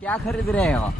क्या खरीद रहे हो?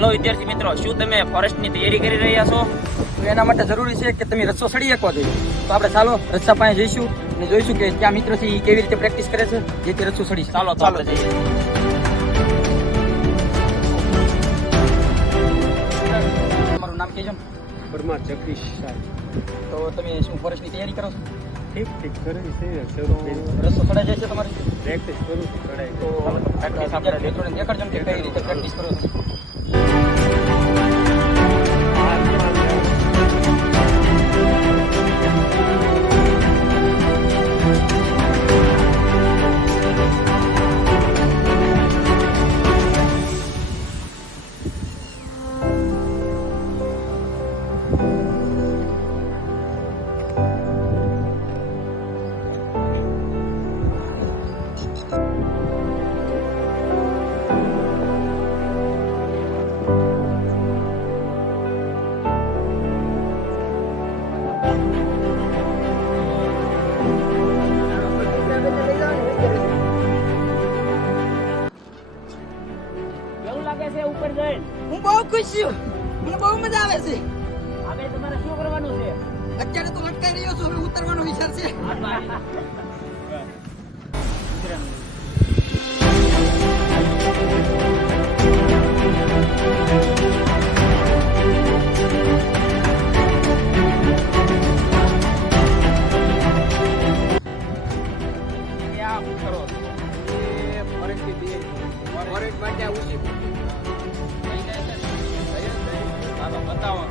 હલો વિદ્યાર્થી મિત્રો, શું તમે ફોરેસ્ટની તૈયારી કરી રહ્યા છો? તો એના માટે જરૂરી છે કે તમે રસ્સો સડી શકવા જોઈએ. તો આપણે ચાલો રસ્સા પાસે જઈશું અને જોઈશું કે ત્યાં મિત્ર છે ઈ કેવી રીતે પ્રેક્ટિસ કરે છે જેથી રસ્સો સડી શકે. ચાલો ચાલો જઈએ. તમારું નામ કહેજો ને. પરમાર જગદીશ સાહેબ. તો તમે શું ફોરેસ્ટની તૈયારી કરો છો? ઠીક કરવી છે શરૂ રસ્સો સડાઈ જાય છે તમારી? પ્રેક્ટિસ કરું છું કડાઈ તો પ્રેક્ટિસ આપણે મિત્રોને દેખાડજો ને કે કઈ રીતે પ્રેક્ટિસ કરો છો. કેવું લાગે છે ઉપર જઈને? હું બહુ ખુશ છું. મને બહુ મજા આવે છે. આગળ તમારે શું કરવાનું છે? અત્યારે તો લટકાઈ રહ્યો છું, હવે ઉતરવાનો વિચાર છે. ક્યાં કરો છો? ચાલો બતાવો.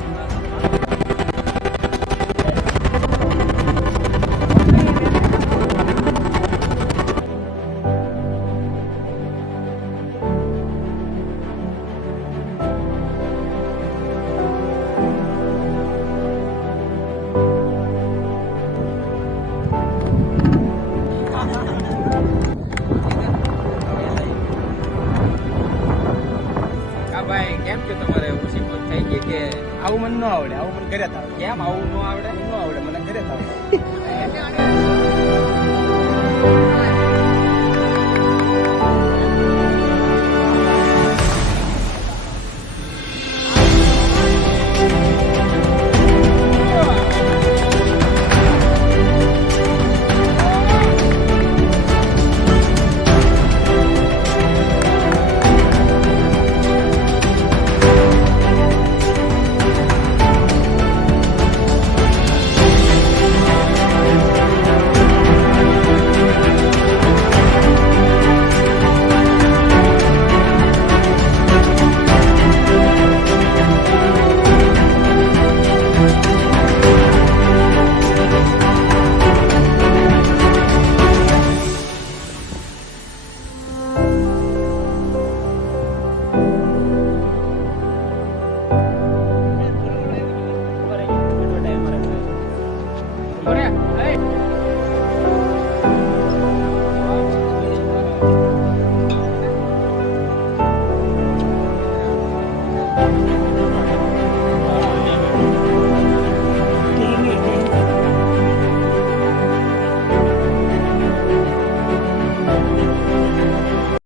ભાઈ કેમ છે તમારે મુસીબત થઈ ગઈ કે? આવું મને ન આવડે, આવું મને કરે તાવ. કેમ આવું ન આવડે? ન આવડે મને કરે તાવ.